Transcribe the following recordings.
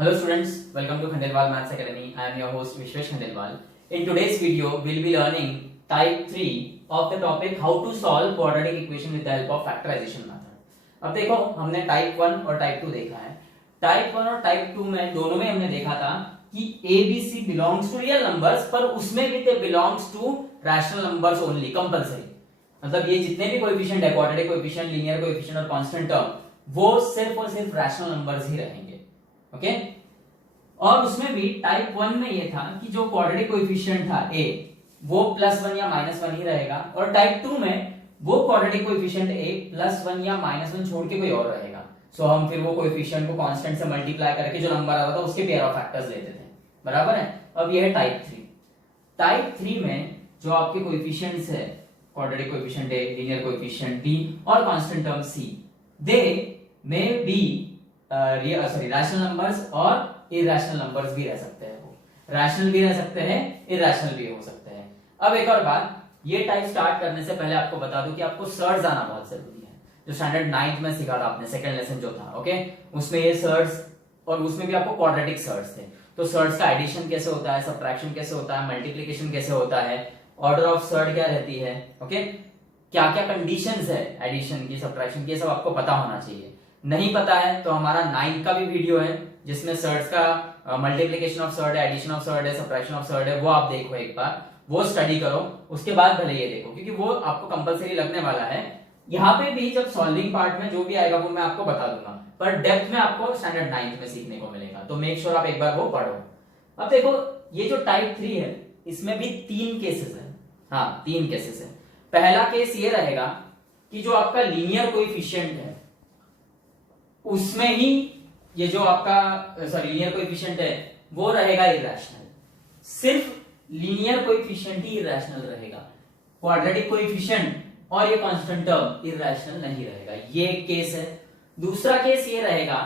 Hello students, welcome to Khandelwal Maths Academy. I am your host Vishwesh Khandelwal. In today's video, we will be learning type 3 of the topic how to solve quadratic equation with the help of factorization method. अब देखो हमने type 1 और type 2 देखा है. Type 1 और type 2 में दोनों में हमने देखा था कि ABC belongs to real numbers, पर उसमें भी they belongs to rational numbers only, compulsory. मतलब ये जितने भी कोएफिशिएंट है, क्वाड्रेटिक कोएफिशिएंट, लीनियर कोएफिशिएंट और कांस्टेंट टर्म, वो सिर्फ और सिर्फ रैशनल नंबर्स ही रहेंगे. ओके और उसमें भी टाइप 1 में ये था कि जो क्वाड्रेटिक कोएफिशिएंट था a वो +1 या -1 ही रहेगा, और टाइप 2 में वो क्वाड्रेटिक कोएफिशिएंट a +1 या -1 छोड़ के कोई और रहेगा. सो हम फिर वो कोएफिशिएंट को कांस्टेंट से मल्टीप्लाई करके जो नंबर आता था उसके पेयर ऑफ फैक्टर्स लेते थे. बराबर है. अब ये है टाइप 3. टाइप 3 में जो आपके कोएफिशिएंट्स है, quadratic coefficient a, linear coefficient b और constant term c, they may be rational numbers और इरेशनल नंबर्स भी रह सकते हैं. वो रैशनल भी रह सकते हैं, इरेशनल भी हो सकते हैं. अब एक और बात, ये टाइप स्टार्ट करने से पहले आपको बता दूं कि आपको सर्ट्स आना बहुत जरूरी है. जो स्टैंडर्ड 9th में सीखा था आपने, सेकंड लेसन जो था, ओके, उसमें ये सर्ट्स और उसमें भी आपको क्वाड्रेटिक सर्ट्स थे. तो सर्ट्स का एडिशन कैसे होता है, सब्ट्रैक्शन कैसे होता है, मल्टीप्लिकेशन कैसे होता है, ऑर्डर ऑफ सर्ट क्या रहती है, ओके, क्या क्या कंडीशंस है एडिशन की, सब्ट्रैक्शन की, सब आपको पता होना चाहिए. नहीं पता है तो हमारा 9th का भी वीडियो है जिसमें सर्ट्स का मल्टीप्लिकेशन ऑफ सर्ट है, एडिशन ऑफ सर्ट है, सब्ट्रैक्शन ऑफ सर्ट है, वो आप देखो एक बार, वो स्टडी करो, उसके बाद भले ये देखो, क्योंकि वो आपको कंपलसरी लगने वाला है. यहाँ पे भी जब सॉल्विंग पार्ट में जो भी आएगा वो मैं आपको बता दूंगा, पर डेप्थ में आपको स्टैंडर्ड 9th में सीखने को मिलेगा. तो मेक श्योर आप एक बार वो पढ़ो. अब देखो ये जो टाइप 3 है इसमें भी 3 केसेस है. हाँ, 3 केसेस है. पहला केस ये रहेगा कि जो आपका लीनियर कोएफिशिएंट है उसमें ही ये जो आपका लीनियर कोएफिशिएंट है वो रहेगा इरेशनल. सिर्फ लीनियर कोएफिशिएंट ही इरेशनल रहेगा, क्वाड्रेटिक कोएफिशिएंट और ये कांस्टेंट टर्म इरेशनल नहीं रहेगा. ये एक केस है. दूसरा केस ये रहेगा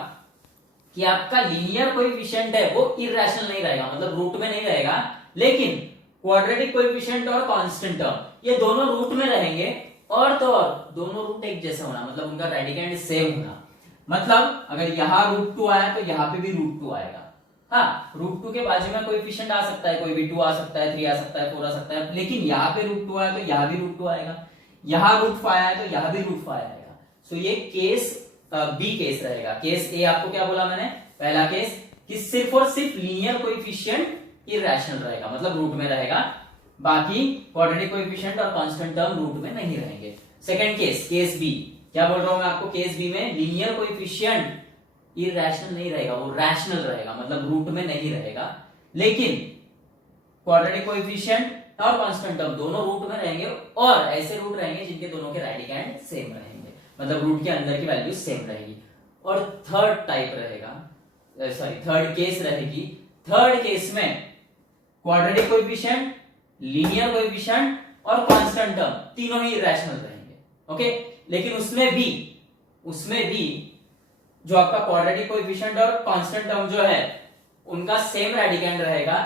कि आपका लीनियर कोएफिशिएंट है वो इरेशनल नहीं रहेगा, मतलब रूट में नहीं रहेगा, लेकिन क्वाड्रेटिक कोएफिशिएंट और कांस्टेंट टर्म ये दोनों रूट में रहेंगे, और तो और दोनों रूट एक जैसे होना, मतलब उनका रेडिकेंड सेम होना. मतलब अगर यहाँ √2 आया तो यहाँ पे भी √2 आएगा. हाँ, √2 के बाजू में कोएफिशिएंट आ सकता है, कोई भी 2 आ सकता है, 3 आ सकता है, 4 आ सकता है, लेकिन यहाँ पे √2 आया तो यहाँ भी √2 आएगा, यहाँ √5 आया तो यहाँ भी √5 आएगा. सो ये केस बी केस रहेगा. केस ए आपको क्या बोला मैंने, पहला केस कि सिर्फ और सिर्फ लीनियर कोएफिशिएंट इरेशनल रहेगा, मतलब रूट में रहेगा, बाकी क्वाड्रेटिक कोएफिशिएंट और कांस्टेंट टर्म रूट में नहीं रहेंगे. सेकंड केस, केस बी, क्या बोल रहा हूं मैं आपको, केस बी में लीनियर कोएफिशिएंट इरेशनल नहीं रहेगा, वो रैशनल रहेगा, मतलब रूट में नहीं रहेगा, लेकिन क्वाड्रेटिक कोएफिशिएंट और कांस्टेंट टर्म दोनों रूट में रहेंगे, और ऐसे रूट रहेंगे जिनके दोनों के रेडिकेंड सेम रहेंगे, मतलब रूट के अंदर की वैल्यू सेम रहेगी. और थर्ड टाइप रहेगा, थर्ड केस रहेगी. थर्ड केस में क्वाड्रेटिक कोएफिशिएंट, लीनियर कोएफिशिएंट और कांस्टेंट टर्म तीनों ही इरेशनल रहेंगे. ओके, लेकिन उसमें भी जो आपका क्वाड्रेटिक कोएफिशिएंट और कांस्टेंट टर्म जो है उनका सेम रेडिकेंड रहेगा,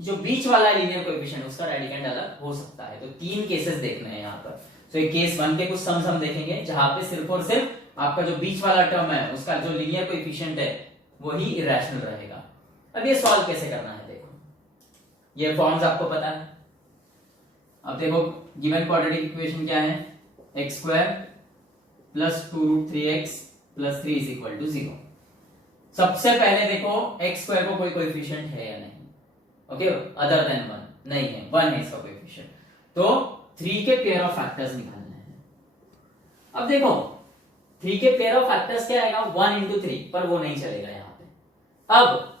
जो बीच वाला लीनियर कोएफिशिएंट उसका रेडिकेंड अलग हो सकता है. तो 3 केसेस देखने हैं यहाँ पर. तो ये केस 1 के कुछ सम्स हम देखेंगे जहां पे सिर्फ और सिर्फ आपका जो बीच वाला टर्म है उसका जो लीनियर कोएफिशिएंट है वही इरेशनल रहेगा. अब ये सॉल्व कैसे करना है, देखो ये फॉर्म्स आपको पता है. अब देखो गिवन क्वाड्रेटिक इक्वेशन क्या है, x² + 2√3x + 3 = 0. सबसे पहले देखो x² को कोई कोएफिशिएंट है या नहीं, ओके, अदर देन 1 नहीं है, 1 है इसका कोएफिशिएंट, तो 3 के पेयर ऑफ फैक्टर्स निकालने हैं. अब देखो 3 के पेयर ऑफ फैक्टर्स क्या आएगा, 1 × 3, पर वो नहीं चलेगा यहाँ पे. अब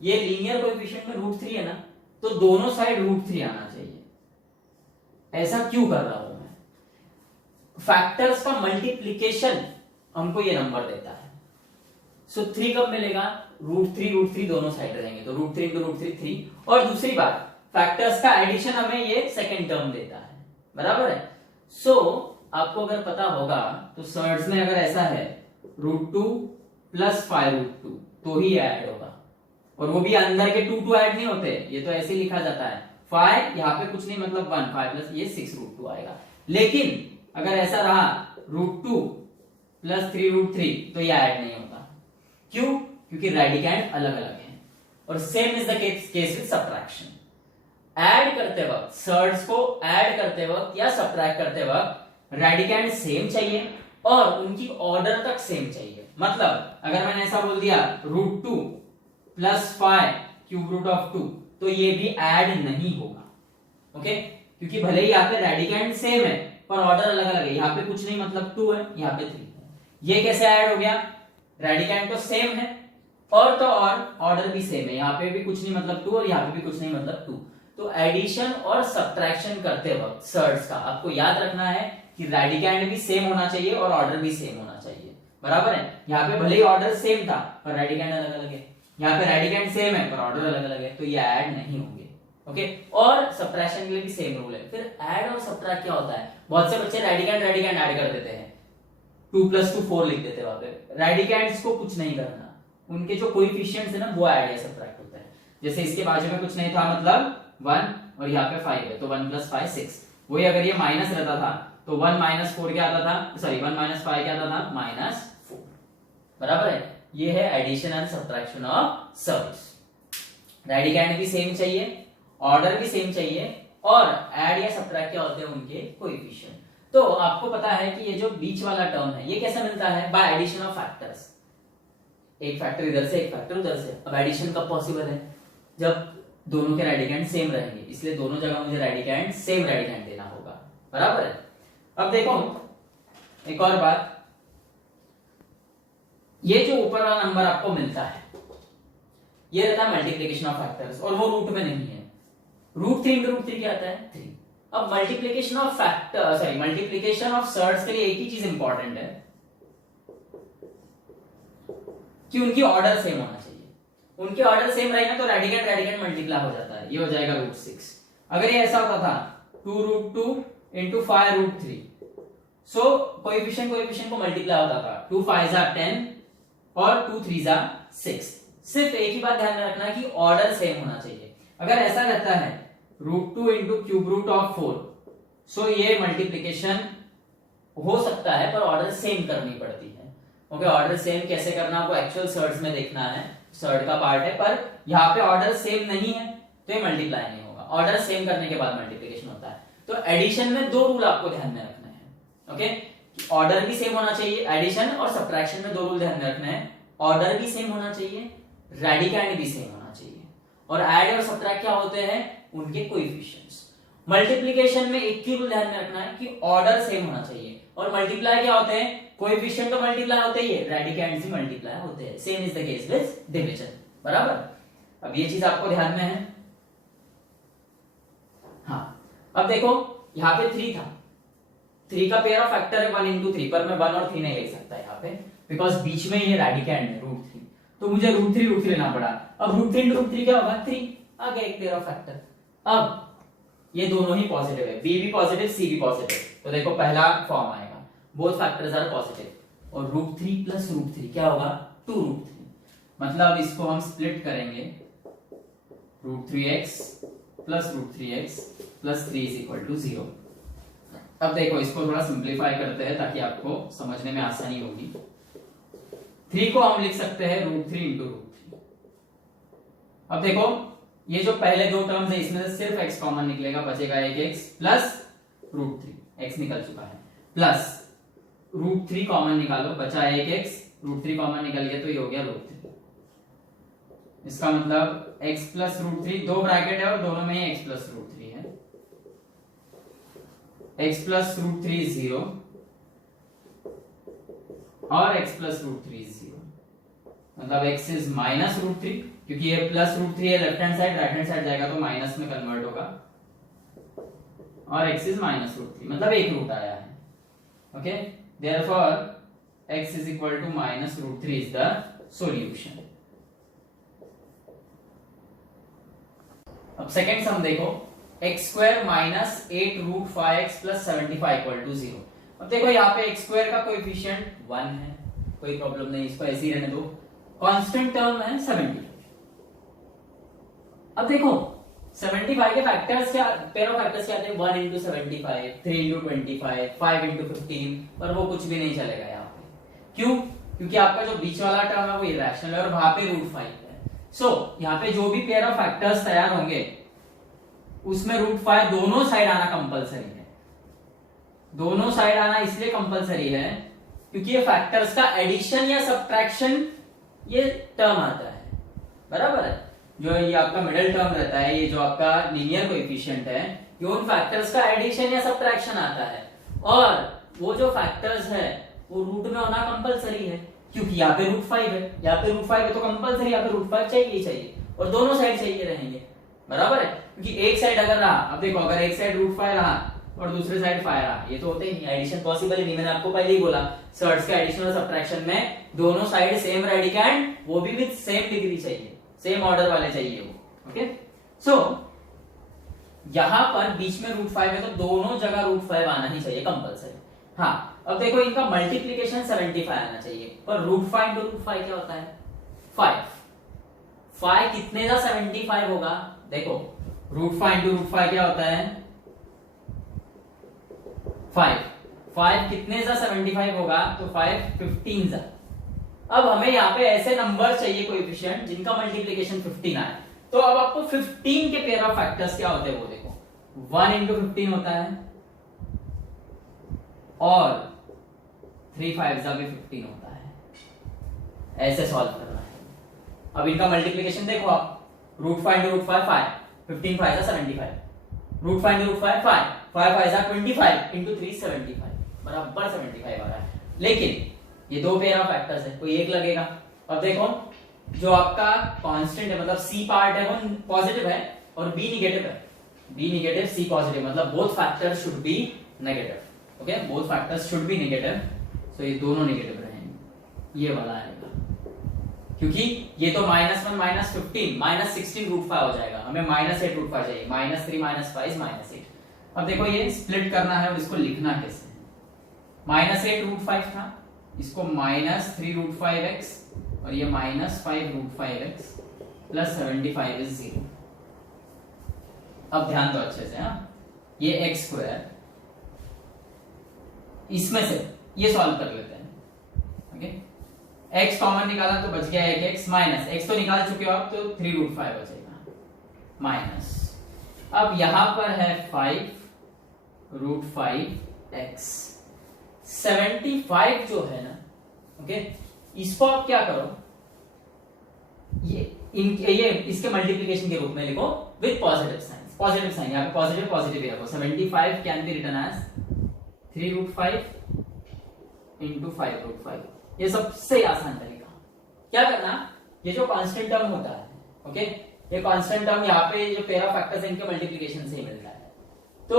ये लीनियर कोएफिशिएंट में √3 है ना, तो दोनों साइड √3 आना चाहिए. ऐसा क्यों कर रहा हूं मैं, फैक्टर्स का मल्टीप्लिकेशन हमको ये नंबर देता है. सो 3 कब मिलेगा, √3 दोनों साइड रहेंगे, तो √3 × √3 3. और दूसरी बात, फैक्टर्स का एडिशन हमें ये सेकंड टर्म देता है. बराबर है. सो आपको अगर पता होगा तो सर्ट्स में अगर ऐसा है √2 + 5√2 तो ही ऐड होगा, और वो भी अंदर के 2 ऐड नहीं होते, ये तो ऐसे लिखा जाता है 5, यहाँ पे कुछ नहीं, मतलब 1, 5 + ये 6√2 आएगा. लेकिन अगर ऐसा रहा √2 + 3√3 तो ये ऐड नहीं होगा. क्यों, क्योंकि रेडिकैंड अलग अलग हैं। और same is the case with subtraction. Add करते वक्त, सर्ड्स को ऐड करते वक्त या सब्ट्रैक्ट करते वक्त रेडिकैंड सेम चाहिए और उनकी ऑर्डर तक सेम चाहिए। मतलब अगर मैंने ऐसा बोल दिया √2 + 5 क्यूब रूट ऑफ 2, तो ये भी ऐड नहीं होगा। ओके, क्योंकि भले ही यहाँ पे रेडिकैंड सेम है पर ऑर्डर अलग अलग है। यहाँ पे कुछ नहीं, मतलब 2 है, यहाँ पे 3 है। ये कैसे ऐड हो गया? रेडिकैंड तो सेम है और तो और ऑर्डर भी सेम है। यहाँ पे भी कुछ नहीं मतलब 2 और यहाँ पे भी कुछ नहीं मतलब 2। तो एडिशन और सब्ट्रैक्शन करते वक्त सर्ड्स का आपको याद रखना है कि रेडिकैंड भी सेम होना चाहिए और ऑर्डर भी सेम होना चाहिए। बराबर है? यहाँ पे भले ही ऑर्डर सेम था पर रेडिकैंड अलग अलग है, यहाँ पे रेडिकैंड सेम है पर ऑर्डर अलग अलग है, तो ये ऐड नहीं होंगे। ओके, और सब्ट्रैक्शन के लिए भी सेम रूल है। फिर ऐड और सब्ट्रैक्ट क्या होता है? बहुत से बच्चे रेडिकैंड ऐड कर देते हैं, 2 + 2 4 लिख देते हैं वहां पे। रेडिकैंड्स को कुछ नहीं करना, उनके जो कोएफिशिएंट्स है ना वो ऐड या सब्ट्रैक्ट होता है। जैसे इसके बाजू में कुछ नहीं था, मतलब 1 और यहाँ पे 5 है, तो 1 + 5 6। वही अगर ये माइनस रहता था तो 1 - 4 क्या आता था? सॉरी 1 - 5 क्या आता था? -4। बराबर है? ये है addition and subtraction of surds. Radicand भी सेम चाहिए, ऑर्डर भी सेम चाहिए और ऐड या सब्ट्रैक्ट क्या होते हैं? उनके कोएफिशिएंट। तो आपको पता है कि ये जो बीच वाला टर्म है ये कैसे मिलता है? By addition of factors. एक फैक्टर इधर से, एक फैक्टर उधर से। अब एडिशन कब पॉसिबल है? जब दोनों के रेडिकैंड सेम रहेंगे, इसलिए दोनों जगह मुझे रेडिकैंड सेम रेडिकैंड देना होगा। बराबर है? अब देखो एक और बात, ये जो ऊपर वाला नंबर आपको मिलता है ये रहता है मल्टीप्लिकेशन ऑफ फैक्टर्स और वो रूट में नहीं है। √3 × √3 क्या आता है? 3। अब multiplication of factor, sorry multiplication of surds के लिए एक ही चीज इंपॉर्टेंट है कि उनकी ऑर्डर सेम होना चाहिए। उनके ऑर्डर सेम रहेगा तो रेडिकैंड मल्टीप्लाई हो जाता है, ये हो जाएगा √6। अगर ये ऐसा होता था 2√2 × 5√3, सो कोएफिशिएंट को मल्टीप्लाई होता था। 2 5 10 और 2 3 6। सिर्फ एक ही बात ध्यान में रखना कि ऑर्डर सेम होना चाहिए। अगर ऐसा रहता है √2 × क्यूब रूट ऑफ 4, सो ये मल्टीप्लिकेशन हो सकता है पर ऑर्डर सेम करनी पड़ती है। ओके, ऑर्डर सेम कैसे करना आपको एक्चुअल सर्ड्स में देखना है, सर्ड का पार्ट है, पर यहाँ पे ऑर्डर सेम नहीं है तो ये मल्टीप्लाई नहीं होगा। ऑर्डर सेम करने के बाद मल्टीप्लिकेशन होता है। तो एडिशन में 2 रूल आपको ध्यान में रखना है। ओके, ऑर्डर भी सेम होना चाहिए, एडिशन और सब्ट्रैक्शन में 2 रूल ध्यान में रखना है। ऑर्डर भी सेम होना चाहिए, रेडिकैंड भी सेम होना चाहिए। और ऐड और सब्ट्रैक्ट क्या होते हैं? उनके कोएफिशिएंट्स। मल्टीप्लिकेशन में एक ही रूल ध्यान में रखना है कि ऑर्डर सेम होना चाहिए। और मल्टीप्लाई क्या होते हैं? कोएफिशिएंट तो मल्टीप्लाई होते ही है, रेडिकैंड्स भी मल्टीप्लाई होते हैं। Same is the case with division. बराबर? अब ये चीज आपको ध्यान में है। हाँ, अब देखो यहाँ पे 3 था, 3 का पेयर ऑफ फैक्टर है 1 × 3, पर मैं 1 और 3 नहीं लिख सकता यहाँ पे बिकॉज बीच में ये रेडिकैंड है √3, तो मुझे √3 लेना पड़ा। अब √3 × √3 क्या होगा? 3 आ गया एक पेयर ऑफ फैक्टर। अब ये दोनों ही पॉजिटिव है, b भी पॉजिटिव, c भी पॉजिटिव, तो देखो पहला फॉर्म आएगा, बोथ फैक्टर्स आर पॉजिटिव। और √3 + √3 क्या होगा? 2√3। मतलब इसको हम स्प्लिट करेंगे, √3x + √3x + 3 = 0। अब देखो इसको थोड़ा सिंप्लीफाई करते हैं ताकि आपको समझने में आसानी होगी। 3 को हम लिख सकते हैं √3 × √3। अब देखो ये जो पहले 2 टर्म्स है इसमें से सिर्फ x कॉमन निकलेगा, बचेगा एक x प्लस √3, x निकल चुका है, प्लस √3 कॉमन निकालो, बचा एक x, √3 कॉमन निकल गया तो ये हो गया √3। इसका मतलब x + √3, 2 ब्रैकेट है और दोनों में ही x + √3 है। x + √3 0 और x + √3 0, मतलब x इज -√3, क्योंकि ये +√3 है left hand side, right hand side जाएगा तो माइनस में कन्वर्ट होगा, और x इज -√3, मतलब एक रूट आया है। Okay, therefore x is equal to -√3 is the solution. अब सेकंड सम देखो, x² - 8√5x + 75 = 0। अब देखो यहाँ पे x² का कोएफिशिएंट 1 है, कोई प्रॉब्लम नहीं, इसको ऐसे ही रहने दो। कांस्टेंट टर्म है 75। अब देखो 75 के फैक्टर्स क्या, पेयर ऑफ फैक्टर्स क्या आते हैं? 1 × 75, 3 × 25, 5 × 15, पर वो कुछ भी नहीं चलेगा यहाँ पे। क्यों? क्योंकि आपका जो बीच वाला टर्म है वो इरेशनल है और वहां पे √5 है। सो यहाँ पे जो भी पेयर ऑफ फैक्टर्स तैयार होंगे उसमें √5 दोनों साइड आना कंपलसरी है। दोनों साइड आना इसलिए कंपलसरी है क्योंकि ये फैक्टर्स का एडिशन या सब्ट्रैक्शन ये टर्म आता है, बराबर है। जो ये आपका मिडिल टर्म रहता है, ये जो आपका लीनियर कोएफिशिएंट है, ये उन फैक्टर्स का एडिशन या सब्ट्रैक्शन आता है और वो जो फैक्टर्स है वो रूट में होना कंपलसरी है क्योंकि यहाँ पे √5 है, यहाँ पे √5 है तो कंपलसरी यहाँ पे √5 चाहिए ही चाहिए और दोनों साइड चाहिए रहेंगे, बराबर है। क्योंकि एक साइड अगर रहा, अब देखो अगर एक साइड √5 रहा और दूसरे साइड 5 रहा, ये तो होते ही नहीं, एडिशन पॉसिबल ही नहीं। मैंने आपको पहले ही बोला सर्ट्स का एडिशन और सब्ट्रैक्शन में दोनों साइड सेम रेडिकैंड, वो भी विद सेम डिग्री चाहिए, सेम ऑर्डर वाले चाहिए वो। ओके, सो यहां पर बीच में √5 है तो दोनों जगह √5 आना ही चाहिए कंपलसरी। हाँ, अब देखो इनका मल्टीप्लिकेशन 75 आना चाहिए, पर √5 into √5 क्या होता है? 5 कितने का 75 होगा? देखो √5 into √5 क्या होता है? 5 कितने का 75 होगा? तो 5 15 जा। अब हमें यहाँ पे ऐसे नंबर चाहिए कोएफिशिएंट जिनका मल्टीप्लिकेशन 15 आए। तो अब आपको 15 के पेयर ऑफ फैक्टर्स क्या होते हैं वो देखो, 1 into 15 होता है और 3 5 भी 15 होता है। ऐसे सॉल्व करना है। अब इनका मल्टीप्लिकेशन देखो आप, √5 into √5 5, 15 5 75, √5 into √5 5, 5 5 25 into 3 75, बराबर 75 आ रहा है। लेकिन ये दो पेयर ऑफ फैक्टर्स है, कोई एक लगेगा। अब देखो जो आपका कांस्टेंट है मतलब सी पार्ट है वो पॉजिटिव है और बी निगेटिव है, बी निगेटिव सी पॉजिटिव, मतलब both factors should be negative. Okay, both factors should be negative, so ये दोनों नेगेटिव रहेंगे, ये वाला आएगा क्योंकि ये तो -1 -15 -16 √5 हो जाएगा, हमें -8 √5 चाहिए, -3 -5 -8। अब देखो ये स्प्लिट करना है और इसको लिखना कैसे है, -8 √5 था, इसको -3 √5x और ये -5 √5x प्लस 75 इज 0। अब ध्यान दो अच्छे से, हाँ, ये x², इसमें से ये सॉल्व कर लेते हैं। ओके, x कॉमन निकाला तो बच गया 1x, माइनस x तो निकाल चुके हो आप तो 3 √5 बचेगा, माइनस अब यहां पर है 5 √5x। 75 जो है ना, ओके, इसको आप क्या करो, ये इसके मल्टीप्लिकेशन के रूप में लिखो with positive sign, positive sign यहाँ पे पॉजिटिव पॉजिटिव ही रखो। 75 can be written as 3 √5 into 5 √5, ये सबसे आसान तरीका। क्या करना, ये जो कांस्टेंट टर्म होता है, ओके, ये कांस्टेंट टर्म यहाँ पे जो पेयर ऑफ फैक्टर्स है इनके मल्टीप्लिकेशन से ही मिलता है। तो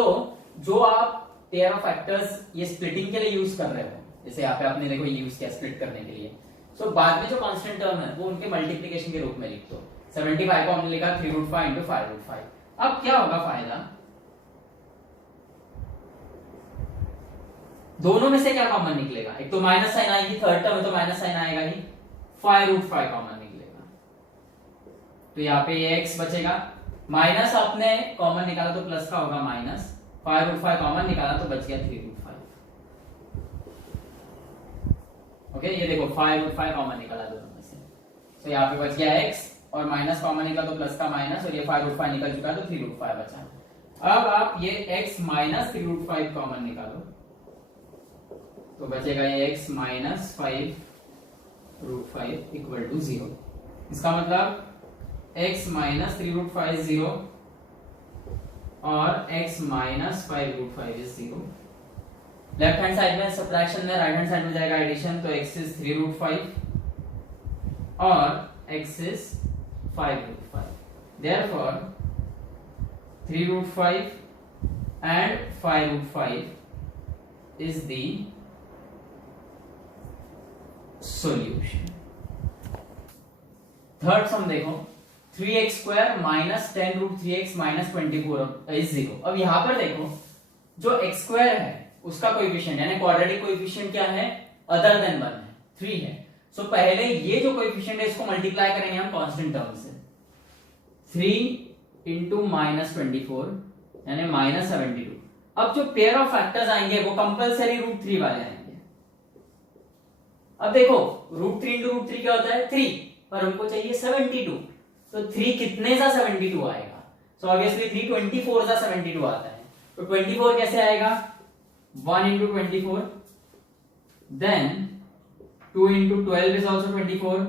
जो आप पेयर ऑफ फैक्टर्स ये स्प्लिटिंग के लिए यूज कर रहे हो, जैसे यहाँ पे आपने देखो यूज किया स्प्लिट करने के लिए, सो बाद में जो कांस्टेंट टर्म है वो उनके मल्टीप्लिकेशन के रूप में लिख दो। 75 को हमने लिखा 3 √5 into 5 √5। अब क्या होगा फायदा, दोनों में से क्या कॉमन निकलेगा, एक तो माइनस साइन आएगी, थर्ड टर्म में तो माइनस साइन आएगा ही, 5 √5 कॉमन निकलेगा, तो यहाँ पे ये x बचेगा, माइनस आपने कॉमन निकाला तो प्लस का होगा माइनस, 5 √5 कॉमन निकाला तो बच गया 3 √5। ओके, ये देखो 5 √5 कॉमन निकाला दोनों में से, तो यहाँ पे बच गया x और माइनस कॉमन निकाला तो प्लस का माइनस, और ये 5 √5 निकल चुका है तो 3 √5 बचा। अब आप ये x माइनस 3 √5 कॉमन निकालो तो बचेगा ये x माइनस 5 √5 इक्वल टू 0। इसका मतलब x माइनस 3 √5 0 और x minus 5 √5 is 0। Left hand side में सब्ट्रैक्शन में, राइट हैंड साइड में जाएगा एडिशन, तो x इज 3 √5 और x is 5 √5। Therefore 3 √5 and 5 √5 is the solution। Third सम देखो, 3x² minus 10 √3x minus 24 is 0। अब यहां पर देखो जो x² है उसका कोएफिशिएंट यानी क्वाड्रेटिक कोएफिशिएंट क्या है, अदर देन 1 है, 3 है। सो पहले ये जो कोएफिशिएंट है इसको मल्टीप्लाई करेंगे हम कांस्टेंट टर्म से, 3 into -24 यानी -72। अब जो पेयर ऑफ फैक्टर्स आएंगे वो कंपलसरी √3 वाले आएंगे, अब देखो root three into root three क्या होता है 3, पर हमको चाहिए 72, तो 3 कितने सा 72 आएगा? सो ऑब्वियसली 3 24 सा 72 आता है, तो 24 कैसे आएगा? 1 into 24, then 2 into 12 is also 24,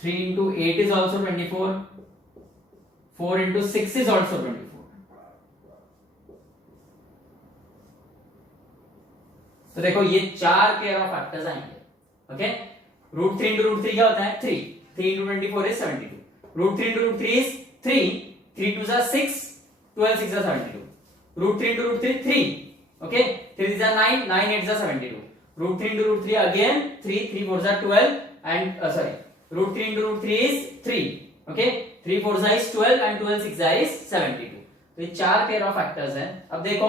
3 into 8 is also 24, 4 into 6 is also 24. तो देखो ये 4 पेयर ऑफ फैक्टर्स आएंगे। Okay, root three into root three क्या होता है 3, 3 into 24 is 72, root three into root three is 3, 3 2 is 6, 12 6 is 72, root three into root three 3, okay, 3 is 9, 9 8 is 72, root 3 into root 3 again 3 3 4 are 12 and sorry root 3 into root 3 is 3, okay, 3 4 is 12 and 12 6 is 72। तो ये 4 pair of factors हैं। अब देखो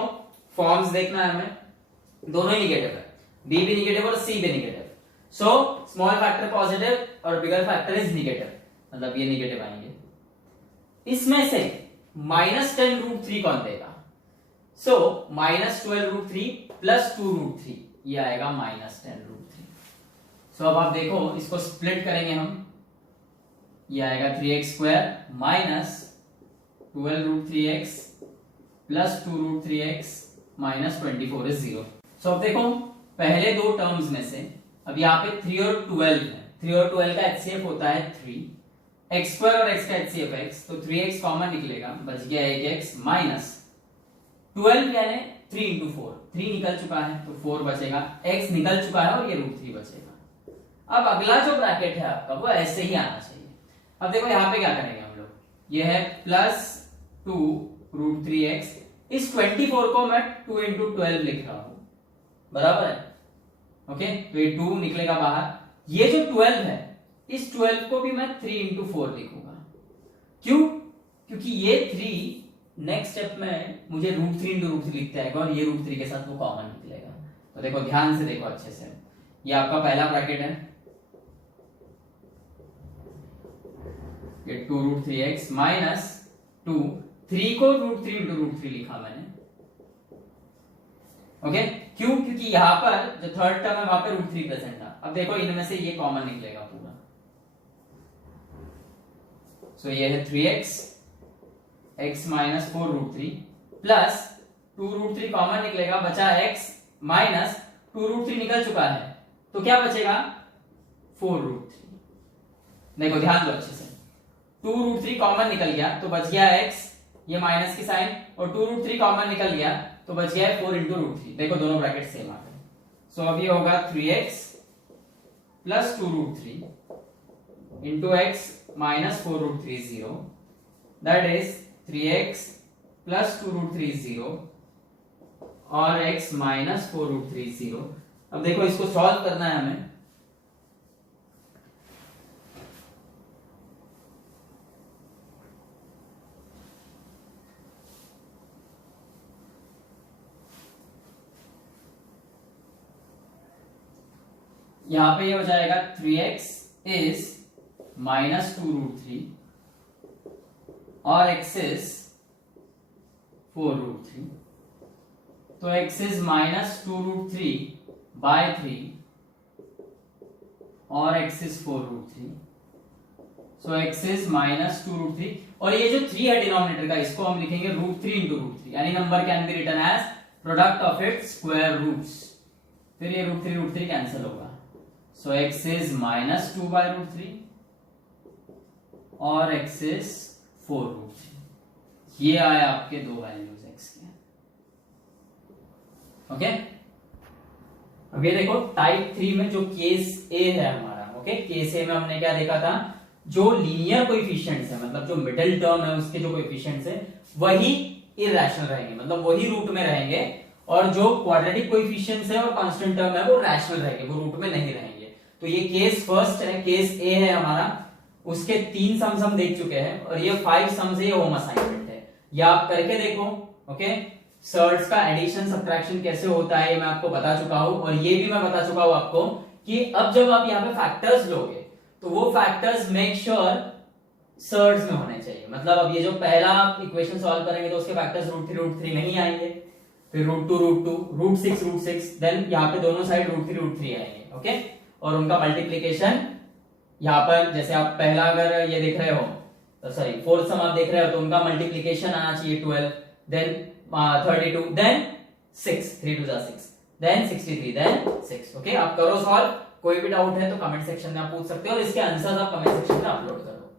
forms देखना है हमें, दोनों ही negative है, b भी निगेटिव और c भी negative, so small factor positive और बिगर फैक्टर इज निगेटिव, मतलब ये निगेटिव आएंगे। इसमें से -10 रूट 3 कौन देगा? सो -12 रूट 3 प्लस 2 रूट 3, ये आएगा -10 रूट 3। सो अब आप देखो इसको स्प्लिट करेंगे हम, ये आएगा 3x square minus 12 root 3x plus 2 root 3x minus 24 is 0। So अब देखो पहले दो टर्म्स में से अब यहाँ पे 3 और 12 है, 3 और 12 का HCF होता है 3, x स्क्वायर और x का HCF x, तो 3x कॉमन निकलेगा, बच गया 1x माइनस 12 यानी 3 into 4, 3 निकल चुका है तो 4 बचेगा, x निकल चुका है और ये रूट 3 बचेगा। अब अगला जो ब्रैकेट है आपका वो ऐसे ही आना चाहिए। अब देखो यहाँ पे क्या करेंगे हम लोग, ये है प्लस 2 रूट 3x, इस 24 को मैं 2 into 12 लिख रहा हूं, बराबर है, ओके, तो ये 2 निकलेगा बाहर, ये जो 12 है इस 12 को भी मैं 3 into 4 लिखूंगा। क्यों? क्योंकि ये 3 नेक्स्ट स्टेप में मुझे रूट 3 इंटू रूट 3 लिखते आएगा और ये रूट 3 के साथ वो कॉमन निकलेगा। तो देखो ध्यान से देखो अच्छे से, ये आपका पहला ब्रैकेट है, ये 2 रूट 3x माइनस 2, 3 को रूट 3 इंटू रूट 3 लिखा मैंने, ओके, क्यों? क्योंकि यहां पर जो थर्ड टर्म है वहां पे रूट 3 प्रेजेंट था। अब देखो इनमें से ये कॉमन निकलेगा पूरा, सो ये है 3x x minus 4 root 3 plus 2 root 3 common निकलेगा, बचा x माइनस 2 रूट 3 निकल चुका है तो क्या बचेगा 4 रूट 3। देखो ध्यान दो अच्छे से, 2 रूट 3 कॉमन निकल गया तो बच गया x, ये माइनस की साइन, और 2 रूट 3 कॉमन निकल गया तो बच गया 4 इंटू रूट 3। देखो दोनों ब्रैकेट सेम आ गए, सो अब ये होगा 3x plus 2 root 3 into x minus 4 root 3 0, that is 3x plus 2 root 3 0 और x माइनस 4 रूट 3 0। अब देखो इसको सॉल्व करना है हमें, यहां पे ये हो जाएगा 3x इज माइनस 2 रूट 3 और x इज 4 रूट 3, तो x is minus 2 root 3 by 3 और x is 4 root 3, so x is minus 2 root 3, और ये जो 3 है डिनोमिनेटर का इसको हम लिखेंगे रूट 3 इंटू रूट 3, यानी number can be written as product of its square roots, फिर ये रूट 3 कैंसिल होगा, so x is minus 2 by root 3 और x इज 4 रूट 3। ये आया आपके दो वैल्यूज x के, ओके। अब ये देखो टाइप 3 में जो केस ए है हमारा, ओके, केस ए में हमने क्या देखा था, जो लीनियर कोएफिशिएंट्स है, मतलब जो मिडिल टर्म है उसके जो कोएफिशिएंट्स है वही इरैशनल रहेंगे, मतलब वही रूट में रहेंगे, और जो क्वाड्रेटिक कोएफिशिएंट्स है और कांस्टेंट टर्म है वो रैशनल रहेंगे, वो रूट में नहीं रहेंगे। तो ये केस फर्स्ट है, केस ए है हमारा, उसके 3 सम्स हम देख चुके हैं और ये 5 सम्स है, ये होम असाइनमेंट है, ये आप करके देखो, ओके। सर्ट्स का एडिशन सब्ट्रैक्शन कैसे होता है ये मैं आपको बता चुका हूं, और ये भी मैं बता चुका हूं आपको कि अब जब आप यहाँ पे फैक्टर्स लोगे तो वो फैक्टर्स मेक श्योर सर्ट्स में होने चाहिए, मतलब अब ये जो पहला इक्वेशन सॉल्व करेंगे तो उसके फैक्टर्स रूट 3 नहीं आएंगे, फिर √2 √6 देन यहाँ पे दोनों साइड √3 आएंगे, ओके। और उनका मल्टीप्लीकेशन यहाँ पर जैसे आप पहला अगर ये देख रहे हो, सॉरी फोर्थ सम आप देख रहे हो, तो उनका मल्टीप्लीकेशन आना चाहिए 12, then 32, then 6, 3 2 6, then 63, then 6, okay. आप करो सॉल्व, कोई भी डाउट है तो कमेंट सेक्शन में आप पूछ सकते हो और इसके आंसर्स आप कमेंट सेक्शन में अपलोड करो।